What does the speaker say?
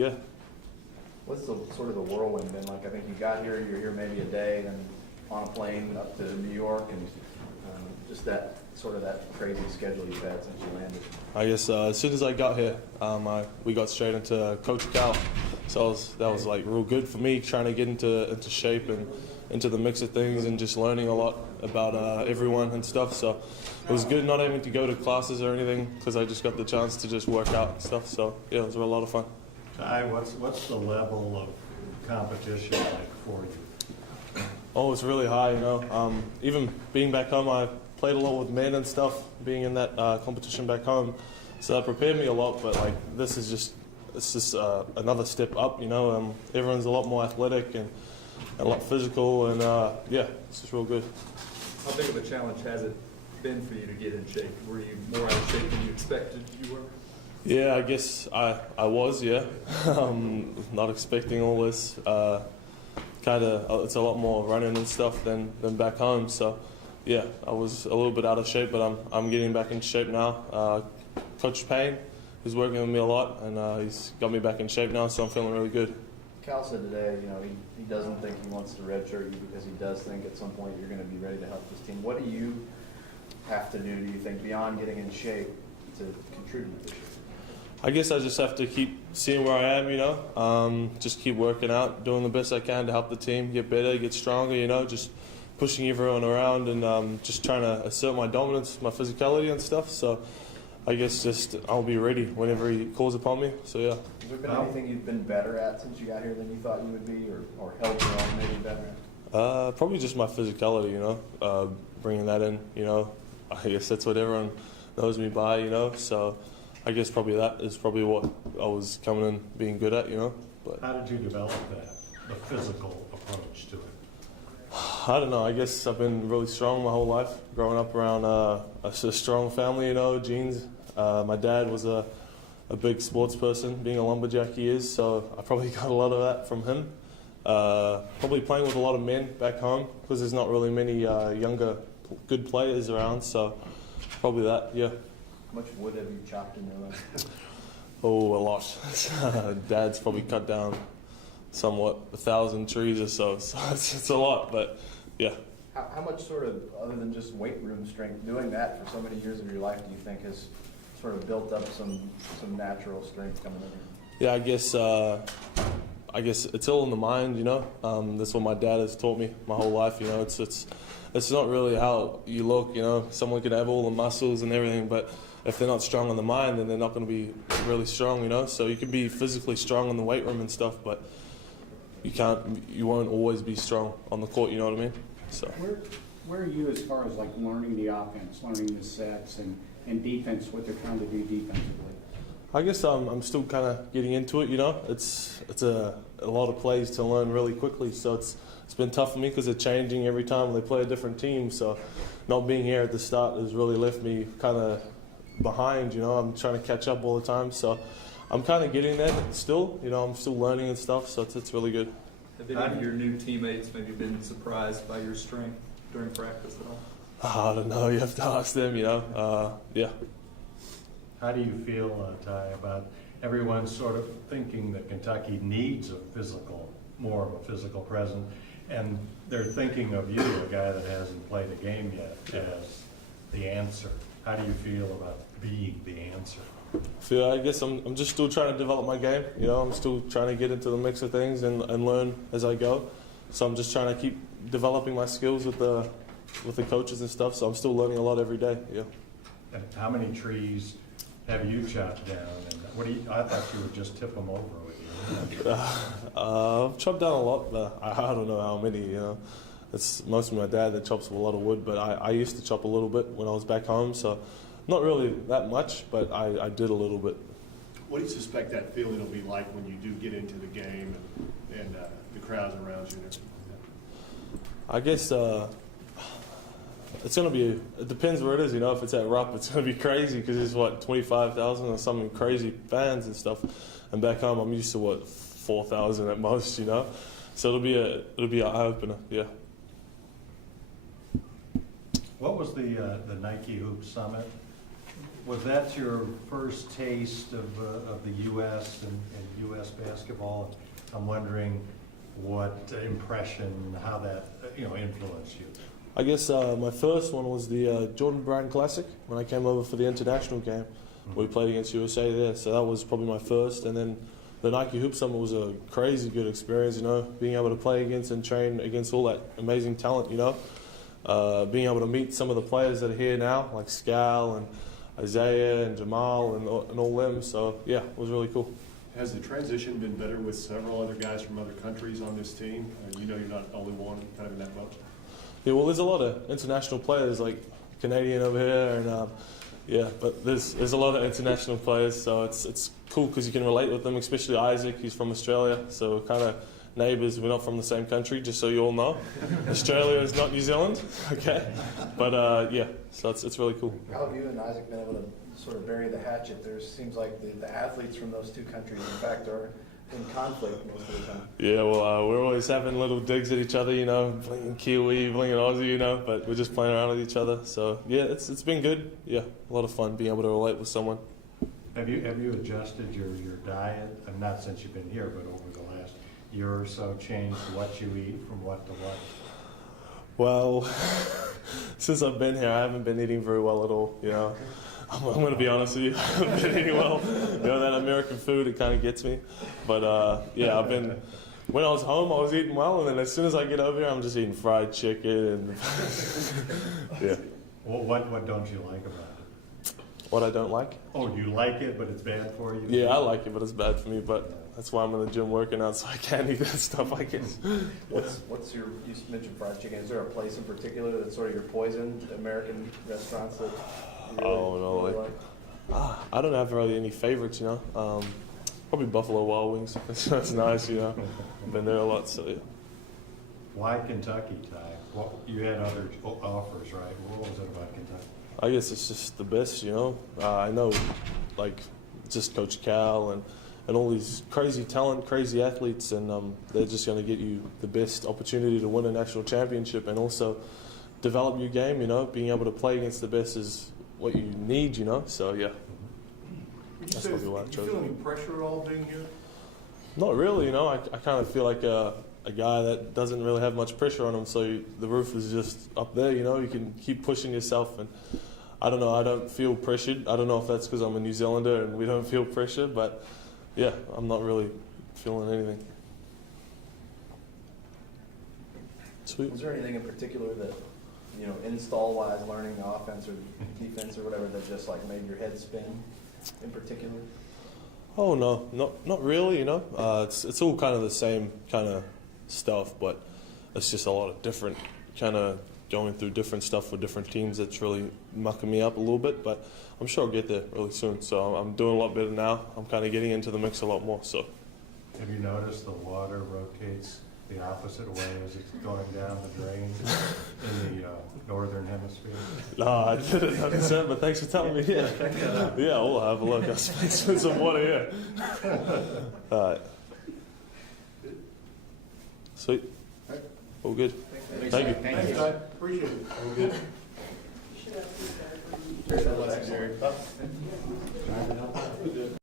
Yeah. What's the sort of the whirlwind been like? I think you got here, you're here maybe a day, then on a plane up to New York, and just that sort of that crazy schedule you've had since you landed. I guess as soon as I got here, we got straight into Coach Cal, so that was like real good for me, trying to get into shape and into the mix of things, and just learning a lot about everyone and stuff. So it was good not having to go to classes or anything, because I just got the chance to just work out and stuff. So yeah, it was a lot of fun. Tai, what's the level of competition like for you? Oh, it's really high, you know. Even being back home, I played a lot with men and stuff, being in that competition back home. So that prepared me a lot, but like this is just another step up, you know. Everyone's a lot more athletic and a lot physical, and yeah, it's just real good. How big of a challenge has it been for you to get in shape? Were you more out of shape than you expected you were? Yeah, I guess I was, yeah. Not expecting all this. It's a lot more running and stuff than back home. So, yeah, I was a little bit out of shape, but I'm getting back in shape now. Coach Payne is working with me a lot, and he's got me back in shape now, so I'm feeling really good. Cal said today, you know, he doesn't think he wants to redshirt you because he does think at some point you're going to be ready to help this team. What do you have to do you think, beyond getting in shape to contribute this year? I guess I just have to keep seeing where I am, you know, just keep working out, doing the best I can to help the team get better, get stronger, you know, just pushing everyone around, and just trying to assert my dominance, my physicality and stuff. So I guess just I'll be ready whenever he calls upon me. So yeah. Has there been anything you've been better at since you got here than you thought you would be, or held your own maybe better at? Probably just my physicality, you know, bringing that in, you know. I guess that's what everyone knows me by, you know, so I guess probably that is probably what I was coming in being good at, you know. But How did you develop that, the physical approach to it? I don't know, I guess I've been really strong my whole life, growing up around a strong family, you know, genes. My dad was a big sports person, being a lumberjack he is, so I probably got a lot of that from him. Probably playing with a lot of men back home, because there's not really many younger good players around, so probably that, yeah. How much wood have you chopped in your life? Oh, a lot. Dad's probably cut down somewhat 1,000 trees or so it's a lot, but yeah. How much sort of, other than just weight room strength, doing that for so many years of your life, do you think has sort of built up some natural strength coming in? Yeah, I guess it's all in the mind, you know. That's what my dad has taught me my whole life, you know. It's not really how you look, you know. Someone could have all the muscles and everything, but if they're not strong on the mind, then they're not going to be really strong, you know. So you can be physically strong in the weight room and stuff, but you won't always be strong on the court, you know what I mean? So where are you as far as like learning the offense, learning the sets, and defense, what they're trying to do defensively? I guess I'm still kind of getting into it, you know. It's a lot of plays to learn really quickly, so it's been tough for me because they're changing every time they play a different team. So not being here at the start has really left me kind of behind, you know. I'm trying to catch up all the time, so I'm kind of getting there still, you know. I'm still learning and stuff, so it's really good. Have any of your new teammates maybe been surprised by your strength during practice at all? I don't know. You have to ask them, you know. Yeah. How do you feel, Tai, about everyone sort of thinking that Kentucky needs more of a physical presence, and they're thinking of you, a guy that hasn't played a game yet, as the answer? How do you feel about being the answer? I guess I'm just still trying to develop my game. You know, I'm still trying to get into the mix of things and learn as I go. So I'm just trying to keep developing my skills with the coaches and stuff. So I'm still learning a lot every day. Yeah. And how many trees have you chopped down? And I thought you would just tip them over with you. I've chopped down a lot, but I don't know how many. You know, it's mostly my dad that chops a lot of wood. But I used to chop a little bit when I was back home. So. Not really that much, but I did a little bit. What do you suspect that feeling will be like when you do get into the game and the crowds around you and everything like that? I guess it's going to be, it depends where it is, you know. If it's at Rupp, it's going to be crazy because it's, 25,000 or something crazy fans and stuff. And back home, I'm used to, 4,000 at most, you know. So it'll be an eye-opener, yeah. What was the Nike Hoop Summit? Was that your first taste of the U.S. and U.S. basketball? I'm wondering what impression, how that influenced you. I guess my first one was the Jordan Brand Classic when I came over for the international game. We played against USA there, so that was probably my first. And then the Nike Hoop Summit was a crazy good experience, being able to play against and train against all that amazing talent, being able to meet some of the players that are here now, like Scal and Isaiah and Jamal and all them. So, yeah, it was really cool. Has the transition been better with several other guys from other countries on this team? You're not the only one kind of in that boat. Yeah, well, there's a lot of international players, like Canadian over here, and but there's a lot of international players, so it's cool because you can relate with them, especially Isaac. He's from Australia, so we're kind of neighbours. We're not from the same country, just so you all know. Australia is not New Zealand, okay? But so it's really cool. How have you and Isaac been able to sort of bury the hatchet? There seems like the athletes from those two countries, in fact, are in conflict most of the time. Yeah, well, we're always having little digs at each other, blinging Kiwi, blinging Aussie, but we're just playing around with each other. So, yeah, it's been good. Yeah, a lot of fun being able to relate with someone. Have you adjusted your diet, and not since you've been here, but over the last year or so, changed what you eat from what to what? Well, since I've been here, I haven't been eating very well at all, I'm going to be honest with you. I haven't been eating well. That American food, it kind of gets me. But, I've been... When I was home, I was eating well, and then as soon as I get over here, I'm just eating fried chicken. And yeah. Well, what don't you like about it? What I don't like? Oh, you like it, but it's bad for you? Yeah, I like it, but it's bad for me. But that's why I'm in the gym working out, so I can't eat that stuff, I guess. What's your, you mentioned fried chicken. Is there a place in particular that's sort of your poison, American restaurants that you really like? I don't have really any favorites, Probably Buffalo Wild Wings. That's nice, Been there a lot, so yeah. Why Kentucky, Ty? Well, you had other offers, right? What was it about Kentucky? I guess it's just the best, I know, just Coach Cal and all these crazy talent, crazy athletes, and they're just going to get you the best opportunity to win a national championship and also develop your game, being able to play against the best is what you need, So, yeah. That's probably why I chose it. Do you feel any pressure at all being here? Not really, I kind of feel like a guy that doesn't really have much pressure on him, so the roof is just up there, you can keep pushing yourself, and I don't know, I don't feel pressured. I don't know if that's because I'm a New Zealander and we don't feel pressure, but yeah, I'm not really feeling anything. Sweet. Was there anything in particular that, install-wise, learning the offense or defense or whatever, that just made your head spin in particular? Oh no, not really. It's all kind of the same kind of stuff, but it's just a lot of different kind of going through different stuff with different teams. That's really mucking me up a little bit, but I'm sure I'll get there really soon. So I'm doing a lot better now. I'm kind of getting into the mix a lot more. So. Have you noticed the water rotates the opposite way as it's going down the drain in the northern hemisphere? No, I didn't understand, but thanks for telling me. Yeah, we'll have a look. I'll spend some water here. All right. Sweet. All good. Thank you. Thanks, Ty. Appreciate it. All good. Good.